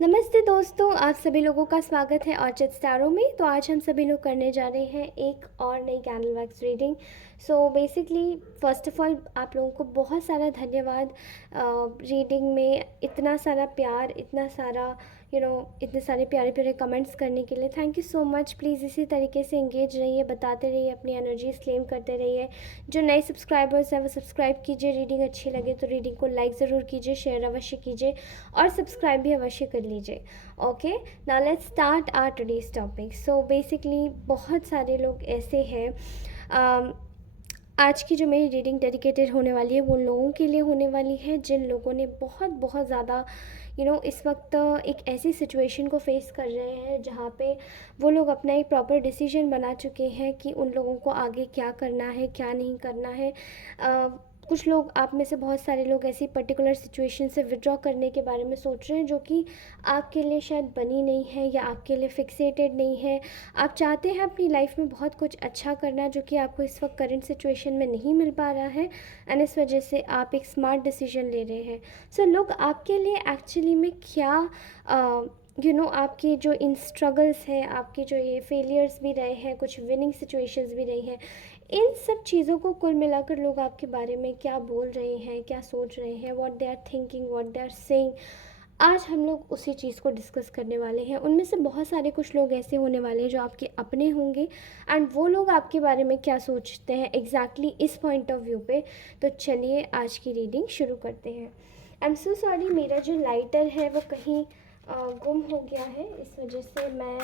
नमस्ते दोस्तों, आप सभी लोगों का स्वागत है औचित स्टारों में। तो आज हम सभी लोग करने जा रहे हैं एक और नई candle wax reading. So basically first of all आप लोगों को बहुत सारा धन्यवाद। रीडिंग में इतना सारा प्यार, इतना सारा इतने सारे प्यारे प्यारे कमेंट्स करने के लिए thank you so much. Please इसी तरीके से इंगेज रहिए, बताते रहिए, अपनी एनर्जीज क्लेम करते रहिए। जो नए सब्सक्राइबर्स हैं वो सब्सक्राइब कीजिए। रीडिंग अच्छी लगे तो रीडिंग को लाइक ज़रूर कीजिए, शेयर अवश्य कीजिए और सब्सक्राइब भी अवश्य कर लीजिए। Okay, now let's start our today's topic. So basically बहुत सारे लोग ऐसे हैं, आज की जो मेरी रीडिंग डेडिकेटेड होने वाली है वो उन लोगों के लिए होने वाली है जिन लोगों ने बहुत बहुत ज़्यादा इस वक्त एक ऐसी सिचुएशन को फेस कर रहे हैं जहाँ पे वो लोग अपना एक प्रॉपर डिसीजन बना चुके हैं कि उन लोगों को आगे क्या करना है, क्या नहीं करना है। कुछ लोग, आप में से बहुत सारे लोग ऐसी पर्टिकुलर सिचुएशन से विड्रॉ करने के बारे में सोच रहे हैं जो कि आपके लिए शायद बनी नहीं है या आपके लिए फिक्सेटेड नहीं है। आप चाहते हैं अपनी लाइफ में बहुत कुछ अच्छा करना जो कि आपको इस वक्त करंट सिचुएशन में नहीं मिल पा रहा है, एंड इस वजह से आप एक स्मार्ट डिसीजन ले रहे हैं। सो लोग आपके लिए एक्चुअली में क्या आपकी जो इन स्ट्रगल्स हैं, आपकी जो ये फेलियर्स भी रहे हैं, कुछ विनिंग सिचुएशंस भी रही हैं, इन सब चीज़ों को कुल मिलाकर लोग आपके बारे में क्या बोल रहे हैं, क्या सोच रहे हैं, what they are thinking, what they are saying, आज हम लोग उसी चीज़ को डिस्कस करने वाले हैं। उनमें से बहुत सारे कुछ लोग ऐसे होने वाले हैं जो आपके अपने होंगे, एंड वो लोग आपके बारे में क्या सोचते हैं एग्जैक्टली इस पॉइंट ऑफ व्यू पे। तो चलिए आज की रीडिंग शुरू करते हैं। आई एम सो सॉरी, मेरा जो लाइटर है वो कहीं गुम हो गया है, इस वजह से मैं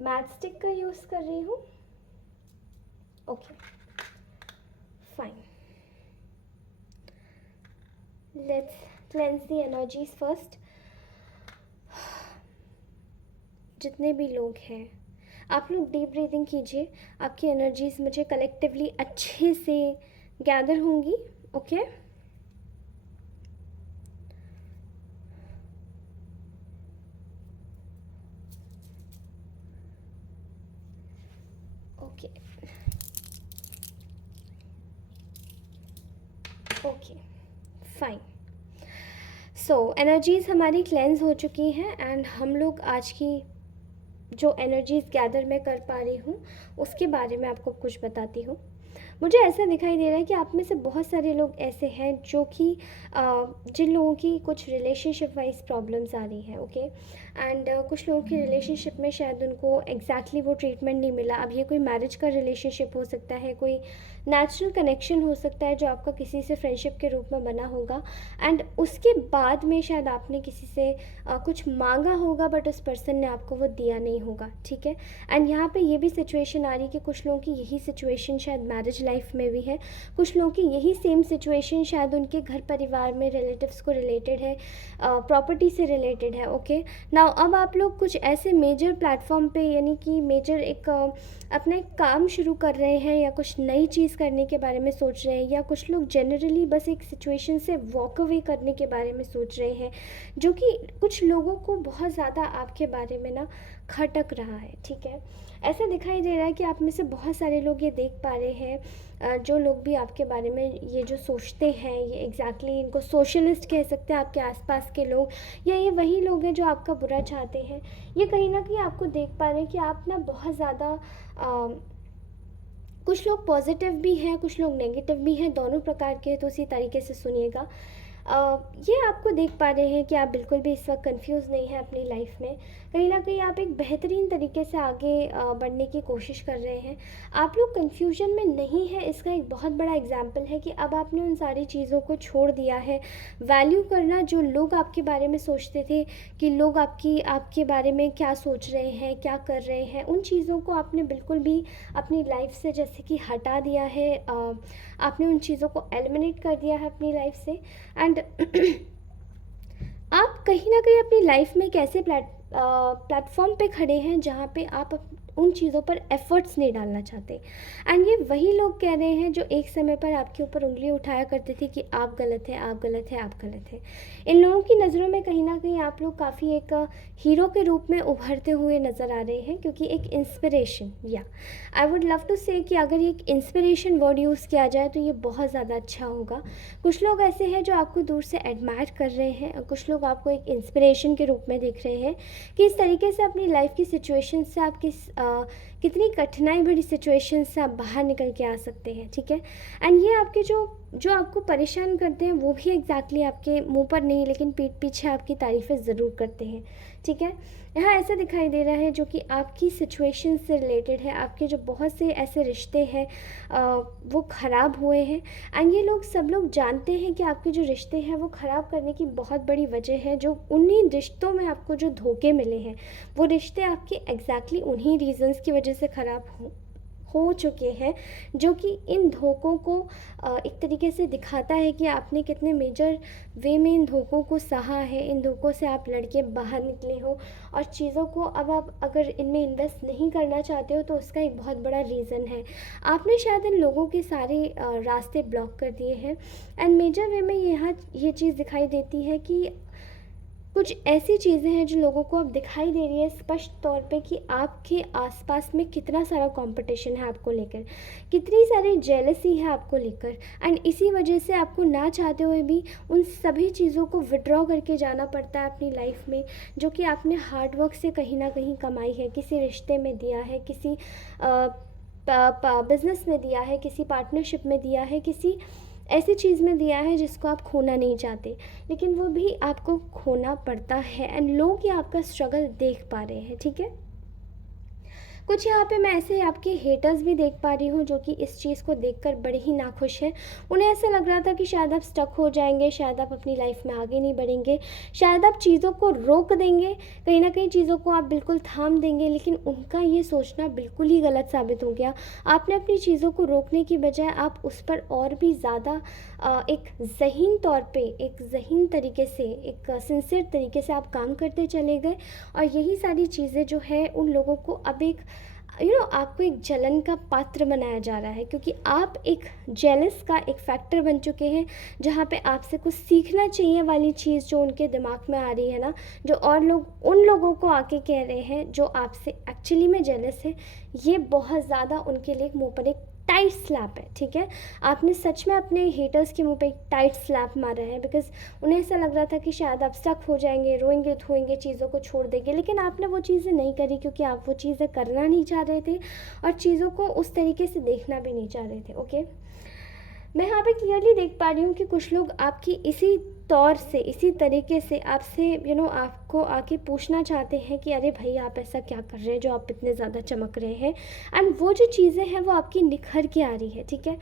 मैट स्टिक का यूज़ कर रही हूँ। Okay, fine. Let's cleanse the energies first. जितने भी लोग हैं, आप लोग डीप ब्रीदिंग कीजिए। आपकी एनर्जीज मुझे कलेक्टिवली अच्छे से गैदर होंगी। Okay, okay, okay, fine. So energies हमारी क्लेंस हो चुकी हैं, एंड हम लोग आज की जो एनर्जीज़ गैदर मैं कर पा रही हूँ उसके बारे में आपको कुछ बताती हूँ। मुझे ऐसा दिखाई दे रहा है कि आप में से बहुत सारे लोग ऐसे हैं जो कि जिन लोगों की कुछ रिलेशनशिप वाइज प्रॉब्लम्स आ रही हैं। ओके, एंड कुछ लोगों की रिलेशनशिप में शायद उनको एग्जैक्टली वो ट्रीटमेंट नहीं मिला। अब ये कोई मैरिज का रिलेशनशिप हो सकता है, कोई नेचुरल कनेक्शन हो सकता है जो आपका किसी से फ्रेंडशिप के रूप में बना होगा, एंड उसके बाद में शायद आपने किसी से कुछ मांगा होगा बट उस पर्सन ने आपको वो दिया नहीं होगा। ठीक है, एंड यहाँ पे ये भी सिचुएशन आ रही है कि कुछ लोगों की यही सिचुएशन शायद मैरिज लाइफ में भी है, कुछ लोगों की यही सेम सिचुएशन शायद उनके घर परिवार में रिलेटिव्स को रिलेटेड है, प्रॉपर्टी से रिलेटेड है। ओके, नाउ अब आप लोग कुछ ऐसे मेजर प्लेटफॉर्म पे, यानी कि मेजर एक अपना एक काम शुरू कर रहे हैं या कुछ नई चीज़ करने के बारे में सोच रहे हैं, या कुछ लोग जनरली बस एक सिचुएशन से वॉक अवे करने के बारे में सोच रहे हैं जो कि कुछ लोगों को बहुत ज़्यादा आपके बारे में ना खटक रहा है। ठीक है, ऐसा दिखाई दे रहा है कि आप में से बहुत सारे लोग ये देख पा रहे हैं, जो लोग भी आपके बारे में ये जो सोचते हैं, ये एग्जैक्टली इनको सोशलिस्ट कह सकते हैं, आपके आसपास के लोग, या ये वही लोग हैं जो आपका बुरा चाहते हैं। ये कहीं ना कहीं आपको देख पा रहे हैं कि आप ना बहुत ज़्यादा कुछ लोग पॉजिटिव भी हैं, कुछ लोग नेगेटिव भी हैं, दोनों प्रकार के हैं। तो उसी तरीके से सुनिएगा। ये आपको देख पा रहे हैं कि आप बिल्कुल भी इस वक्त कंफ्यूज नहीं हैं अपनी लाइफ में। कहीं ना कहीं आप एक बेहतरीन तरीके से आगे बढ़ने की कोशिश कर रहे हैं। आप लोग कंफ्यूजन में नहीं है, इसका एक बहुत बड़ा एग्जाम्पल है कि अब आपने उन सारी चीज़ों को छोड़ दिया है। वैल्यू करना, जो लोग आपके बारे में सोचते थे कि लोग आपके बारे में क्या सोच रहे हैं, क्या कर रहे हैं, उन चीज़ों को आपने बिल्कुल भी अपनी लाइफ से जैसे कि हटा दिया है। आपने उन चीज़ों को एलिमिनेट कर दिया है अपनी लाइफ से, एंड आप कहीं ना कहीं अपनी लाइफ में एक ऐसे प्लेटफॉर्म पे खड़े हैं जहाँ पे आप उन चीज़ों पर एफ़र्ट्स नहीं डालना चाहते। एंड ये वही लोग कह रहे हैं जो एक समय पर आपके ऊपर उँगली उठाया करते थे कि आप गलत हैं, आप गलत हैं, आप गलत हैं। इन लोगों की नज़रों में कहीं न कहीं आप लोग काफ़ी एक हीरो के रूप में उभरते हुए नज़र आ रहे हैं, क्योंकि एक इंस्पिरेशन, या आई वुड लव टू से कि अगर ये एक इंस्पिरेशन वर्ड यूज़ किया जाए तो ये बहुत ज़्यादा अच्छा होगा। कुछ लोग ऐसे हैं जो आपको दूर से एडमायर कर रहे हैं, और कुछ लोग आपको एक इंस्पिरेशन के रूप में देख रहे हैं कि इस तरीके से अपनी लाइफ की सिचुएशन से आप कितनी कठिनाई भरी सिचुएशन से आप बाहर निकल के आ सकते हैं, ठीक है। एंड ये आपके जो जो आपको परेशान करते हैं वो भी एग्जैक्टली आपके मुंह पर नहीं, लेकिन पीठ पीछे आपकी तारीफ़ें ज़रूर करते हैं, ठीक है। यहाँ ऐसा दिखाई दे रहा है जो कि आपकी सिचुएशन से रिलेटेड है, आपके जो बहुत से ऐसे रिश्ते हैं वो ख़राब हुए हैं। एंड ये लोग सब लोग जानते हैं कि आपके जो रिश्ते हैं वो ख़राब करने की बहुत बड़ी वजह है, जो उन्हीं रिश्तों में आपको जो धोखे मिले हैं वो रिश्ते आपके एग्जैक्टली उन्हीं रीजंस की वजह से ख़राब हो चुके हैं, जो कि इन धोखों को एक तरीके से दिखाता है कि आपने कितने मेजर वे में इन धोखों को सहा है, इन धोखों से आप लड़के बाहर निकले हो, और चीज़ों को अब आप अगर इनमें इन्वेस्ट नहीं करना चाहते हो तो उसका एक बहुत बड़ा रीज़न है, आपने शायद इन लोगों के सारे रास्ते ब्लॉक कर दिए हैं। एंड मेजर वे में यहाँ ये चीज़ दिखाई देती है कि कुछ ऐसी चीज़ें हैं जो लोगों को अब दिखाई दे रही है स्पष्ट तौर पे कि आपके आसपास में कितना सारा कंपटीशन है आपको लेकर, कितनी सारी जेलसी है आपको लेकर। एंड इसी वजह से आपको ना चाहते हुए भी उन सभी चीज़ों को विड्रॉ करके जाना पड़ता है अपनी लाइफ में, जो कि आपने हार्डवर्क से कहीं ना कहीं कमाई है, किसी रिश्ते में दिया है, किसी बिजनेस में दिया है, किसी पार्टनरशिप में दिया है, किसी ऐसी चीज़ में दिया है जिसको आप खोना नहीं चाहते, लेकिन वो भी आपको खोना पड़ता है। एंड लोग ये आपका स्ट्रगल देख पा रहे हैं, ठीक है। कुछ यहाँ पे मैं ऐसे आपके हेटर्स भी देख पा रही हूँ जो कि इस चीज़ को देखकर बड़े ही नाखुश हैं। उन्हें ऐसा लग रहा था कि शायद आप स्टक हो जाएंगे, शायद आप अपनी लाइफ में आगे नहीं बढ़ेंगे, शायद आप चीज़ों को रोक देंगे, कहीं ना कहीं चीज़ों को आप बिल्कुल थाम देंगे, लेकिन उनका ये सोचना बिल्कुल ही गलत साबित हो गया। आपने अपनी चीज़ों को रोकने की बजाय आप उस पर और भी ज़्यादा एक ज़हीन तौर पे, एक ज़हीन तरीके से, एक सिंसियर तरीके से आप काम करते चले गए, और यही सारी चीज़ें जो है उन लोगों को अब एक आपको एक जलन का पात्र बनाया जा रहा है, क्योंकि आप एक जेलस का एक फैक्टर बन चुके हैं, जहाँ पे आपसे कुछ सीखना चाहिए वाली चीज़ जो उनके दिमाग में आ रही है ना, जो और लोग उन लोगों को आके कह रहे हैं जो आपसे एक्चुअली में जेलस है, ये बहुत ज़्यादा उनके लिए मुंह पर एक टाइट स्लैप है, ठीक है। आपने सच में अपने हेटर्स के मुंह पे एक टाइट स्लैप मारा है, बिकॉज उन्हें ऐसा लग रहा था कि शायद आप स्टक हो जाएंगे, रोएंगे धोएंगे, चीज़ों को छोड़ देंगे, लेकिन आपने वो चीज़ें नहीं करी, क्योंकि आप वो चीज़ें करना नहीं चाह रहे थे और चीज़ों को उस तरीके से देखना भी नहीं चाह रहे थे, ओके। मैं यहाँ पे क्लियरली देख पा रही हूँ कि कुछ लोग आपकी इसी तौर से, इसी तरीके से आपसे आपको आके पूछना चाहते हैं कि अरे भाई आप ऐसा क्या कर रहे हैं जो आप इतने ज़्यादा चमक रहे हैं। एंड वो जो चीज़ें हैं वो आपकी निखर के आ रही है, ठीक है।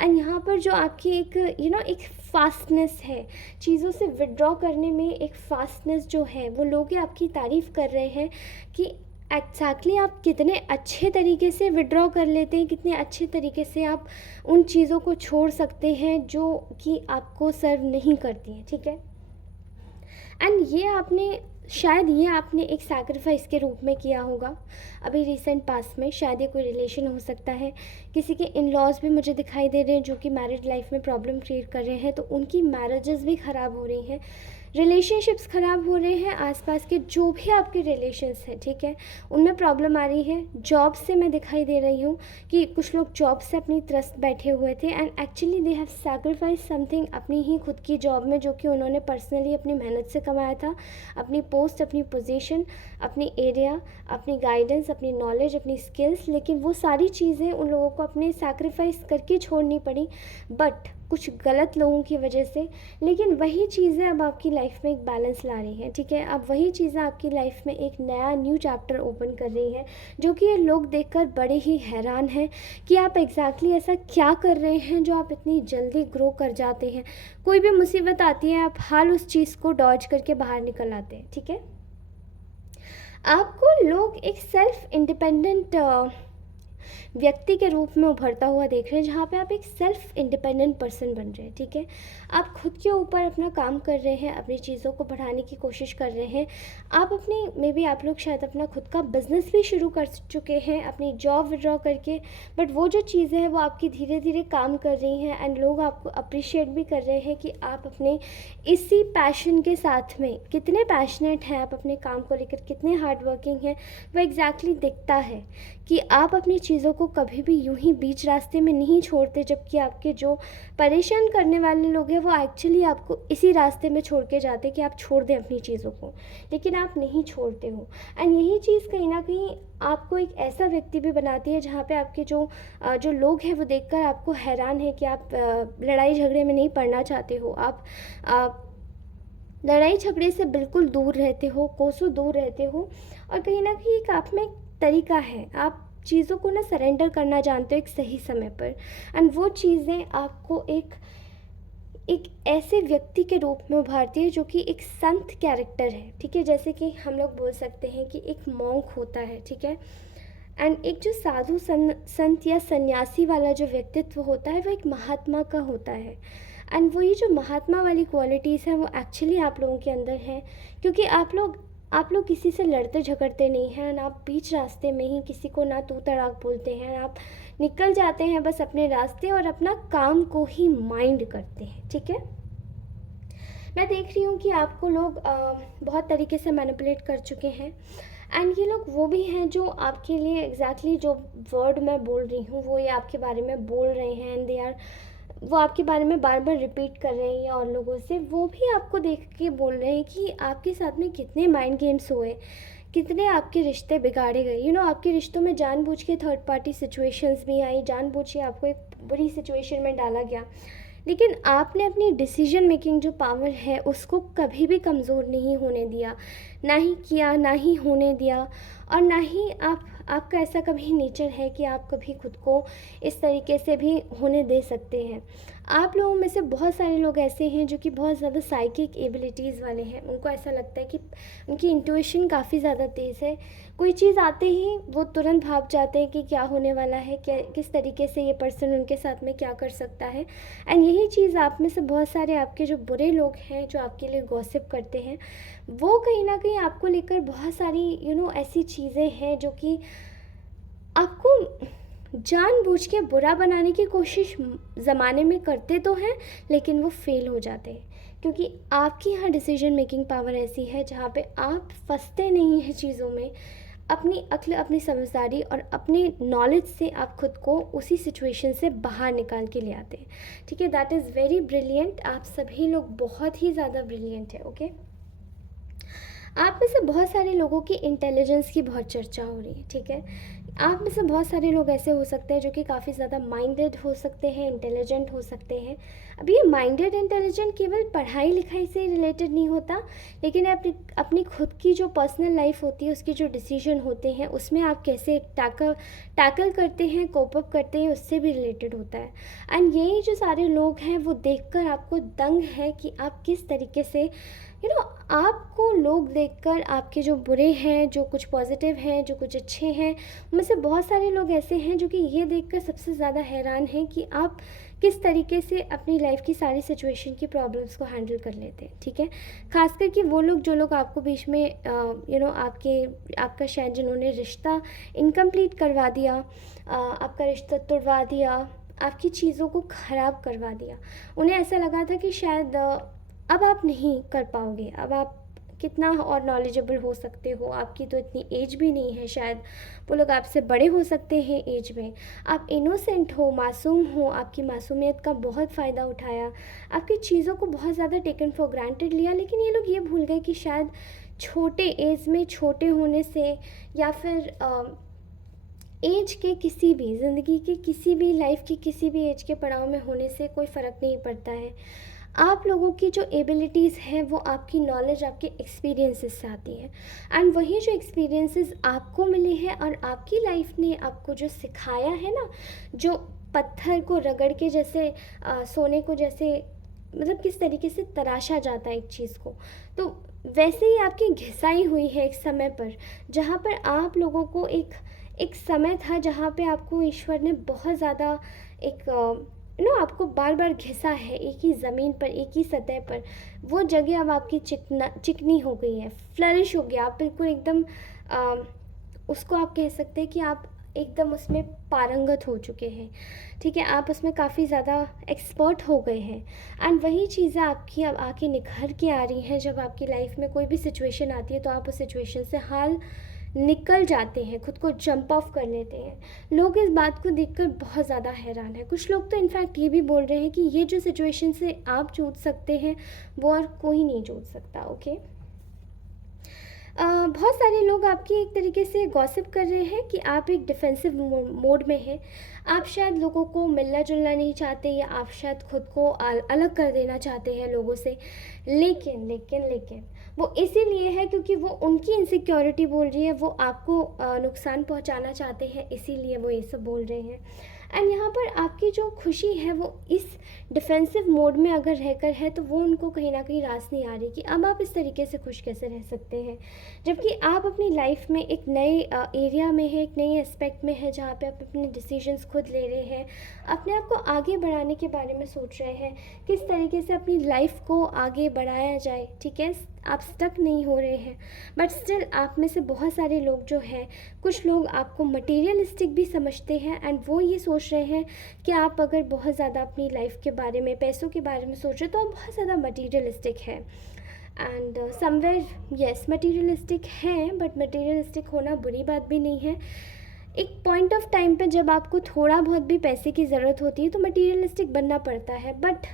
एंड यहाँ पर जो आपकी एक एक फास्टनेस है, चीज़ों से विड्रॉ करने में एक फास्टनेस जो है, वो लोग आपकी तारीफ़ कर रहे हैं कि एग्जैक्टली आप कितने अच्छे तरीके से विड्रॉ कर लेते हैं, कितने अच्छे तरीके से आप उन चीज़ों को छोड़ सकते हैं जो कि आपको सर्व नहीं करती हैं, ठीक है। एंड ये आपने एक सैक्रिफाइस के रूप में किया होगा अभी रिसेंट पास्ट में। शायद ये कोई रिलेशन हो सकता है, किसी के इन लॉज भी मुझे दिखाई दे रहे हैं जो कि मैरिड लाइफ में प्रॉब्लम क्रिएट कर रहे हैं, तो उनकी मैरिजेस भी ख़राब हो रही हैं, रिलेशनशिप्स ख़राब हो रहे हैं, आसपास के जो भी आपके रिलेशंस हैं, ठीक है, उनमें प्रॉब्लम आ रही है। जॉब से मैं दिखाई दे रही हूँ कि कुछ लोग जॉब से अपनी त्रस्त बैठे हुए थे, and actually they have sacrifice something अपनी ही खुद की जॉब में, जो कि उन्होंने पर्सनली अपनी मेहनत से कमाया था, अपनी पोस्ट, अपनी पोजीशन, अपनी एरिया, अपनी गाइडेंस, अपनी नॉलेज, अपनी स्किल्स, लेकिन वो सारी चीज़ें उन लोगों को अपने सैक्रिफाइस करके छोड़नी पड़ी, बट कुछ गलत लोगों की वजह से। लेकिन वही चीज़ें अब आपकी लाइफ में एक बैलेंस ला रही हैं, ठीक है। अब वही चीज़ें आपकी लाइफ में एक नया न्यू चैप्टर ओपन कर रही हैं, जो कि ये लोग देखकर बड़े ही हैरान हैं कि आप एग्जैक्टली ऐसा क्या कर रहे हैं जो आप इतनी जल्दी ग्रो कर जाते हैं। कोई भी मुसीबत आती है, आप हाल उस चीज़ को डॉज करके बाहर निकल आते हैं, ठीक है। आपको लोग एक सेल्फ इंडिपेंडेंट व्यक्ति के रूप में उभरता हुआ देख रहे हैं, जहाँ पे आप एक सेल्फ इंडिपेंडेंट पर्सन बन रहे हैं, ठीक है। आप खुद के ऊपर अपना काम कर रहे हैं, अपनी चीज़ों को बढ़ाने की कोशिश कर रहे हैं। आप अपनी मे बी आप लोग शायद अपना खुद का बिजनेस भी शुरू कर चुके हैं अपनी जॉब विड्रॉ करके, बट वो जो चीज़ें हैं वो आपकी धीरे धीरे काम कर रही हैं एंड लोग आपको अप्रिशिएट भी कर रहे हैं कि आप अपने इसी पैशन के साथ में कितने पैशनेट हैं, आप अपने काम को लेकर कितने हार्ड वर्किंग हैं। वो एग्जैक्टली दिखता है कि आप अपनी चीज़ों को कभी भी यूं ही बीच रास्ते में नहीं छोड़ते, जबकि आपके जो परेशान करने वाले लोग हैं वो एक्चुअली आपको इसी रास्ते में छोड़ के जाते कि आप छोड़ दें अपनी चीज़ों को, लेकिन आप नहीं छोड़ते हो। एंड यही चीज़ कहीं ना कहीं आपको एक ऐसा व्यक्ति भी बनाती है जहाँ पे आपके जो लोग हैं वो देखकर आपको हैरान है कि आप लड़ाई झगड़े में नहीं पड़ना चाहते हो। आप लड़ाई झगड़े से बिल्कुल दूर रहते हो, कोसों दूर रहते हो। और कहीं ना कहीं एक आप में एक तरीका है, आप चीज़ों को ना सरेंडर करना जानते हो एक सही समय पर। एंड वो चीज़ें आपको एक ऐसे व्यक्ति के रूप में उभारती है जो कि एक संत कैरेक्टर है, ठीक है। जैसे कि हम लोग बोल सकते हैं कि एक मॉन्क होता है, ठीक है। एंड एक जो साधु संत या सन्यासी वाला जो व्यक्तित्व होता है वो एक महात्मा का होता है। एंड वो ये जो महात्मा वाली क्वालिटीज़ हैं वो एक्चुअली आप लोगों के अंदर हैं, क्योंकि आप लोग किसी से लड़ते झगड़ते नहीं हैं ना, आप बीच रास्ते में ही किसी को ना तू तड़ाक बोलते हैं, आप निकल जाते हैं बस अपने रास्ते और अपना काम को ही माइंड करते हैं, ठीक है। मैं देख रही हूँ कि आपको लोग बहुत तरीके से मैनिपुलेट कर चुके हैं। एंड ये लोग वो भी हैं जो आपके लिए एग्जैक्टली जो वर्ड मैं बोल रही हूँ वो ये आपके बारे में बोल रहे हैं। एंड दे आर वो आपके बारे में बार बार रिपीट कर रहे हैं और लोगों से वो भी आपको देख के बोल रहे हैं कि आपके साथ में कितने माइंड गेम्स हुए, कितने आपके रिश्ते बिगाड़े गए। आपके रिश्तों में जानबूझ के थर्ड पार्टी सिचुएशंस भी आई, जानबूझ के आपको एक बुरी सिचुएशन में डाला गया, लेकिन आपने अपनी डिसीजन मेकिंग जो पावर है उसको कभी भी कमज़ोर नहीं होने दिया, ना ही किया, ना ही होने दिया। और ना ही आपका ऐसा कभी नेचर है कि आप कभी खुद को इस तरीके से भी होने दे सकते हैं। आप लोगों में से बहुत सारे लोग ऐसे हैं जो कि बहुत ज़्यादा साइकिक एबिलिटीज़ वाले हैं। उनको ऐसा लगता है कि उनकी इंट्यूशन काफ़ी ज़्यादा तेज़ है, कोई चीज़ आते ही वो तुरंत भाग जाते हैं कि क्या होने वाला है, क्या किस तरीके से ये पर्सन उनके साथ में क्या कर सकता है। एंड यही चीज़ आप में से बहुत सारे आपके जो बुरे लोग हैं जो आपके लिए गॉसिप करते हैं, वो कहीं ना कहीं आपको लेकर बहुत सारी ऐसी चीज़ें हैं जो कि आपको जानबूझ के बुरा बनाने की कोशिश ज़माने में करते तो हैं, लेकिन वो फेल हो जाते हैं, क्योंकि आपकी यहाँ डिसीजन मेकिंग पावर ऐसी है जहाँ पे आप फंसते नहीं हैं चीज़ों में। अपनी अक्ल, अपनी समझदारी और अपनी नॉलेज से आप खुद को उसी सिचुएशन से बाहर निकाल के ले आते हैं, ठीक है। That is very brilliant. आप सभी लोग बहुत ही ज़्यादा ब्रिलियंट है, ओके। आप में से बहुत सारे लोगों की इंटेलिजेंस की बहुत चर्चा हो रही है, ठीक है। आप में से बहुत सारे लोग ऐसे हो सकते हैं जो कि काफ़ी ज़्यादा माइंडेड हो सकते हैं, इंटेलिजेंट हो सकते हैं। अब ये माइंडेड इंटेलिजेंट केवल पढ़ाई लिखाई से रिलेटेड नहीं होता, लेकिन अपनी खुद की जो पर्सनल लाइफ होती है, उसके जो डिसीजन होते हैं, उसमें आप कैसे टैकल करते हैं, कोप अप करते हैं, उससे भी रिलेटेड होता है। एंड यही जो सारे लोग हैं वो देखकर आपको दंग है कि आप किस तरीके से आपको लोग देखकर, आपके जो बुरे हैं, जो कुछ पॉजिटिव हैं, जो कुछ अच्छे हैं, उनमें से बहुत सारे लोग ऐसे हैं जो कि ये देखकर सबसे ज़्यादा हैरान हैं कि आप किस तरीके से अपनी लाइफ की सारी सिचुएशन की प्रॉब्लम्स को हैंडल कर लेते हैं, ठीक है। खास करके वो लोग जो लोग आपको बीच में आपका शायद जिन्होंने रिश्ता इनकम्प्लीट करवा दिया, आपका रिश्ता तोड़वा दिया, आपकी चीज़ों को ख़राब करवा दिया। उन्हें ऐसा लगा था कि शायद अब आप नहीं कर पाओगे, अब आप कितना और नॉलेजेबल हो सकते हो, आपकी तो इतनी एज भी नहीं है, शायद वो लोग आपसे बड़े हो सकते हैं एज में, आप इनोसेंट हो, मासूम हो, आपकी मासूमियत का बहुत फ़ायदा उठाया, आपकी चीज़ों को बहुत ज़्यादा टेकन फॉर ग्रांटेड लिया। लेकिन ये लोग ये भूल गए कि शायद छोटे एज में छोटे होने से या फिर एज के किसी भी, ज़िंदगी के किसी भी, लाइफ की किसी भी एज के पड़ाव में होने से कोई फ़र्क नहीं पड़ता है। आप लोगों की जो एबिलिटीज़ हैं वो आपकी नॉलेज, आपके एक्सपीरियंसेस से आती है। एंड वही जो एक्सपीरियंसेस आपको मिले हैं और आपकी लाइफ ने आपको जो सिखाया है ना, जो पत्थर को रगड़ के जैसे सोने को जैसे मतलब किस तरीके से तराशा जाता है एक चीज़ को, तो वैसे ही आपकी घिसाई हुई है एक समय पर, जहाँ पर आप लोगों को एक समय था जहाँ पे आपको ईश्वर ने बहुत ज़्यादा एक आपको बार बार घिसा है एक ही ज़मीन पर, एक ही सतह पर। वो जगह अब आपकी चिकनी हो गई है, फ्लरिश हो गया, आप बिल्कुल एकदम अ, उसको आप कह सकते हैं कि आप एकदम उसमें पारंगत हो चुके हैं। ठीक है, आप उसमें काफ़ी ज़्यादा एक्सपर्ट हो गए हैं। एंड वही चीज़ें आपकी अब आके निखर के आ रही हैं। जब आपकी लाइफ में कोई भी सिचुएशन आती है तो आप उस सिचुएशन से हाल निकल जाते हैं, खुद को जंप ऑफ कर लेते हैं। लोग इस बात को देखकर बहुत ज़्यादा हैरान है। कुछ लोग तो इनफैक्ट ये भी बोल रहे हैं कि ये जो सिचुएशन से आप जूझ सकते हैं वो और कोई नहीं जूझ सकता। ओके, बहुत सारे लोग आपकी एक तरीके से गॉसिप कर रहे हैं कि आप एक डिफेंसिव मोड में हैं। आप शायद लोगों को मिलना जुलना नहीं चाहते, या आप शायद खुद को अलग कर देना चाहते हैं लोगों से। लेकिन लेकिन लेकिन वो इसीलिए है क्योंकि वो उनकी इनसिक्योरिटी बोल रही है, वो आपको नुकसान पहुंचाना चाहते हैं, इसीलिए वो ये सब बोल रहे हैं। एंड यहाँ पर आपकी जो खुशी है वो इस डिफेंसिव मोड में अगर रहकर है, तो वो उनको कहीं ना कहीं रास नहीं आ रही कि अब आप इस तरीके से खुश कैसे रह सकते हैं, जबकि आप अपनी लाइफ में एक नए एरिया में है, एक नए एस्पेक्ट में है, जहाँ पे आप अपने डिसीजंस खुद ले रहे हैं, अपने आप को आगे बढ़ाने के बारे में सोच रहे हैं, किस तरीके से अपनी लाइफ को आगे बढ़ाया जाए। ठीक है, आप स्टक नहीं हो रहे हैं। बट स्टिल आप में से बहुत सारे लोग जो हैं, कुछ लोग आपको मटेरियलिस्टिक भी समझते हैं, एंड वो ये सोच रहे हैं कि आप अगर बहुत ज़्यादा अपनी लाइफ के बारे में, पैसों के बारे में सोच रहे तो आप बहुत ज़्यादा मटीरियलिस्टिक है। एंड समवेयर येस, मटीरियलिस्टिक हैं, बट मटीरियलिस्टिक होना बुरी बात भी नहीं है। एक पॉइंट ऑफ टाइम पे जब आपको थोड़ा बहुत भी पैसे की ज़रूरत होती है तो मटीरियलिस्टिक बनना पड़ता है। बट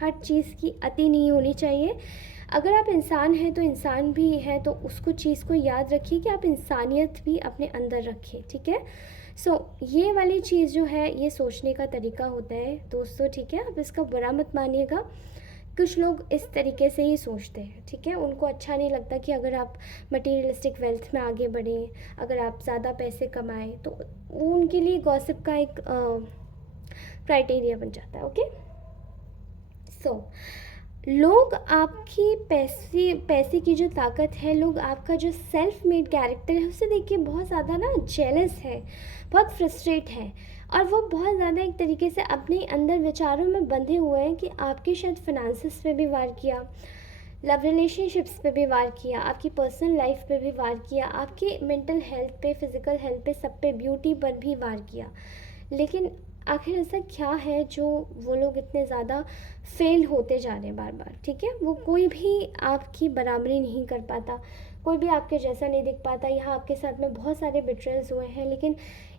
हर चीज़ की अति नहीं होनी चाहिए। अगर आप इंसान हैं तो इंसान भी है, तो उसको चीज़ को याद रखिए कि आप इंसानियत भी अपने अंदर रखें। ठीक है, सो ये वाली चीज़ जो है, ये सोचने का तरीका होता है दोस्तों। ठीक है, आप इसका बुरा मत मानिएगा। कुछ लोग इस तरीके से ही सोचते हैं। ठीक है, उनको अच्छा नहीं लगता कि अगर आप मटेरियलिस्टिक वेल्थ में आगे बढ़ें, अगर आप ज़्यादा पैसे कमाएं, तो वो उनके लिए गॉसिप का एक क्राइटेरिया बन जाता है। ओके, सो लोग आपकी पैसे की जो ताकत है, लोग आपका जो सेल्फ मेड कैरेक्टर है उसे देख के बहुत ज़्यादा ना जेलस है, बहुत फ्रस्ट्रेट है, और वो बहुत ज़्यादा एक तरीके से अपने अंदर विचारों में बंधे हुए हैं कि आपके शायद फिनेंसेस पे भी वार किया, लव रिलेशनशिप्स पे भी वार किया, आपकी पर्सनल लाइफ पे भी वार किया, आपके मेंटल हेल्थ पे, फिज़िकल हेल्थ पे, सब पे, ब्यूटी पर भी वार किया। लेकिन आखिर ऐसा क्या है जो वो लोग इतने ज़्यादा फेल होते जा रहे हैं बार बार। ठीक है, वो कोई भी आपकी बराबरी नहीं कर पाता, कोई भी आपके जैसा नहीं दिख पाता। यहाँ आपके साथ में बहुत सारे बिट्रेल्स हुए हैं, लेकिन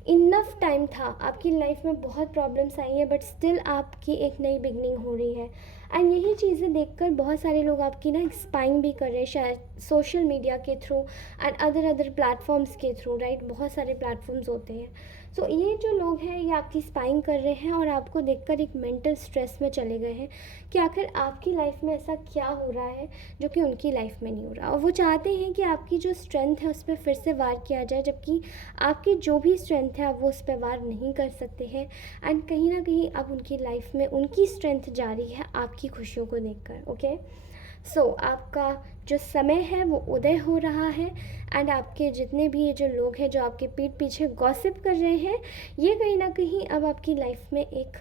इनफ टाइम था, आपकी लाइफ में बहुत प्रॉब्लम्स आई हैं, बट स्टिल आपकी एक नई बिगनिंग हो रही है। एंड यही चीज़ें देखकर बहुत सारे लोग आपकी ना एक्सपाइंग भी कर रहे हैं, शायद सोशल मीडिया के थ्रू एंड अदर प्लेटफॉर्म्स के थ्रू। राइट, बहुत सारे प्लेटफॉर्म्स होते हैं। सो ये जो लोग हैं, ये आपकी स्पाइंग कर रहे हैं और आपको देखकर एक मेंटल स्ट्रेस में चले गए हैं कि आखिर आपकी लाइफ में ऐसा क्या हो रहा है जो कि उनकी लाइफ में नहीं हो रहा। और वो चाहते हैं कि आपकी जो स्ट्रेंथ है उस पर फिर से वार किया जाए, जबकि आपकी जो भी स्ट्रेंथ है आप वो उस पर वार नहीं कर सकते हैं। एंड कहीं ना कहीं अब उनकी लाइफ में उनकी स्ट्रेंथ जारी है आपकी खुशियों को देखकर। ओके, सो आपका जो समय है वो उदय हो रहा है, एंड आपके जितने भी ये जो लोग हैं जो आपके पीठ पीछे गॉसिप कर रहे हैं, ये कहीं ना कहीं अब आपकी लाइफ में एक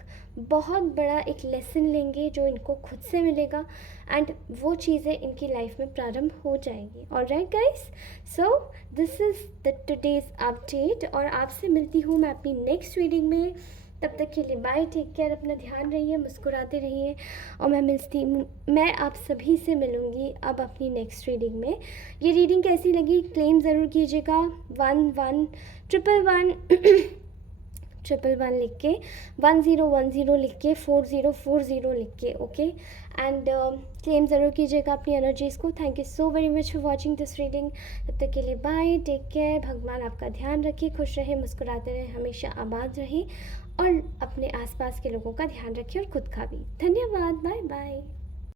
बहुत बड़ा एक लेसन लेंगे जो इनको खुद से मिलेगा, एंड वो चीज़ें इनकी लाइफ में प्रारंभ हो जाएंगी। Alright guys, so this is the today's update, और आपसे मिलती हूँ मैं अपनी नेक्स्ट रीडिंग में। तब तक के लिए बाय, टेक केयर, अपना ध्यान रहिए, मुस्कुराते रहिए, और मैं आप सभी से मिलूँगी अब अपनी नेक्स्ट रीडिंग में। ये रीडिंग कैसी लगी क्लेम ज़रूर कीजिएगा, 111111 111 लिख के, 1010 लिख के, 4040 लिख के। ओके, एंड क्लेम ज़रूर कीजिएगा अपनी एनर्जीज़ को। Thank you so very much for watching this reading. तब तक के लिए बाय, टेक केयर, भगवान आपका ध्यान रखे, खुश रहे, मुस्कुराते रहे, हमेशा आबाद रहे, और अपने आसपास के लोगों का ध्यान रखें और खुद का भी। धन्यवाद, बाय बाय।